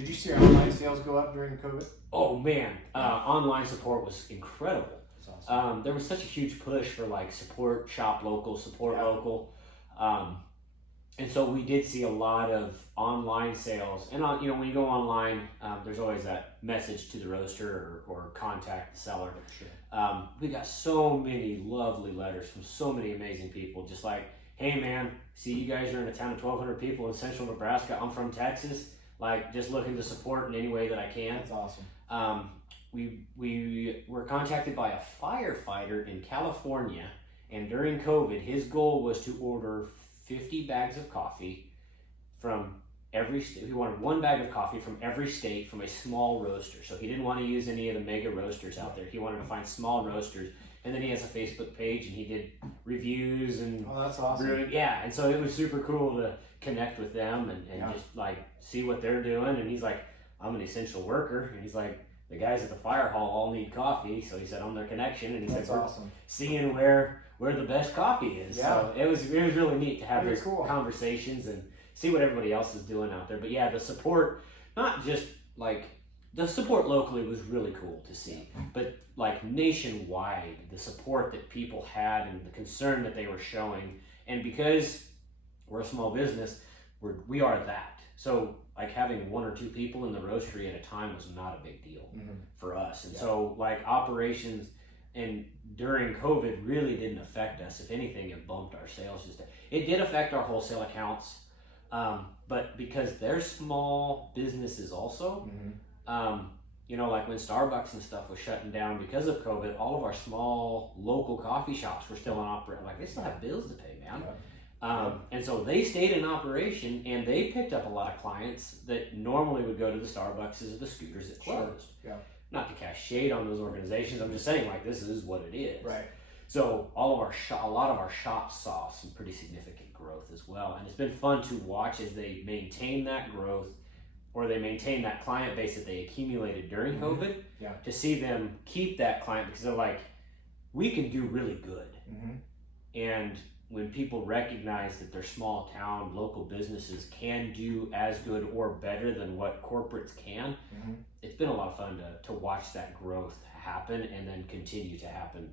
Did you see our online sales go up during COVID? Oh man, online support was incredible. That's awesome. There was such a huge push for like shop local, support local. And so we did see a lot of online sales, and when you go online, there's always that message to the roaster or contact the seller. Sure. We got so many lovely letters from so many amazing people, just like, hey man, see you guys are in a town of 1,200 people in central Nebraska. I'm from Texas, like just looking to support in any way that I can. That's awesome. We were contacted by a firefighter in California, and during COVID, his goal was to order 50 bags of coffee from every state. He wanted one bag of coffee from every state from a small roaster. So he didn't want to use any of the mega roasters out there. He wanted to find small roasters. And then he has a Facebook page and he did reviews and that's awesome. brewing. Yeah, and so it was super cool to connect with them and just like see what they're doing. And he's like, I'm an essential worker. And he's like, the guys at the fire hall all need coffee. So he said, I'm their connection. And he said, we're seeing where the best coffee is. Yeah. So it was really neat to have those cool conversations and see what everybody else is doing out there. But yeah, the support, not just like the support locally was really cool to see, but like nationwide, the support that people had and the concern that they were showing. And because we're a small business, we are that. So like having one or two people in the roastery at a time was not a big deal for us. And so like operations and during COVID really didn't affect us. If anything, it bumped our sales. It did affect our wholesale accounts, but because they're small businesses also, like when Starbucks and stuff was shutting down because of COVID, all of our small local coffee shops were still in operation. Like they still have bills to pay, man. And so they stayed in operation and they picked up a lot of clients that normally would go to the Starbucks or the Scooters that closed. Sure. Yeah. Not to cast shade on those organizations. I'm just saying like this is what it is. Right. So a lot of our shops saw some pretty significant growth as well. And it's been fun to watch as they maintain that growth or they maintain that client base that they accumulated during COVID to see them keep that client because they're like, we can do really good. And when people recognize that their small town local businesses can do as good or better than what corporates can, it's been a lot of fun to watch that growth happen and then continue to happen,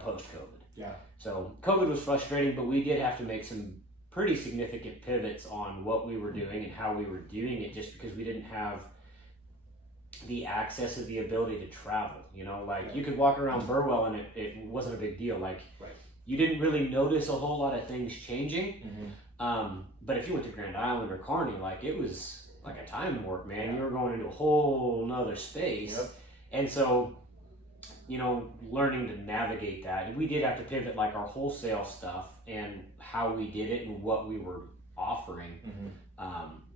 post-COVID. Yeah. So COVID was frustrating, but we did have to make some pretty significant pivots on what we were doing and how we were doing it just because we didn't have the access or the ability to travel. You could walk around Burwell and it wasn't a big deal. You didn't really notice a whole lot of things changing. But if you went to Grand Island or Kearney, it was like a time warp, man. You were going into a whole nother space. And so, learning to navigate that. And we did have to pivot our wholesale stuff and how we did it and what we were offering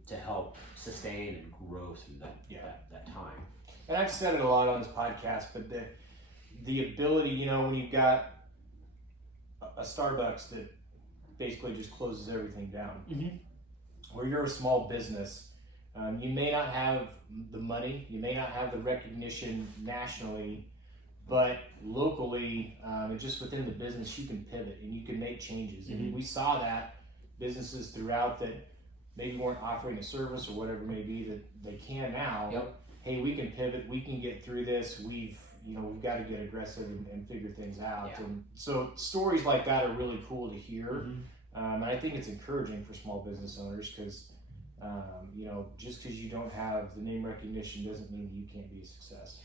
to help sustain and grow through that time. And I've said it a lot on this podcast, but the ability, when you've got a Starbucks that basically just closes everything down, or you're a small business, you may not have the money, you may not have the recognition nationally, but locally, and just within the business, you can pivot and you can make changes. And we saw that businesses throughout that maybe weren't offering a service or whatever it may be that they can now. Hey, we can pivot, we can get through this. We've got to get aggressive and figure things out. And so stories like that are really cool to hear. And I think it's encouraging for small business owners because, just because you don't have the name recognition doesn't mean that you can't be a success.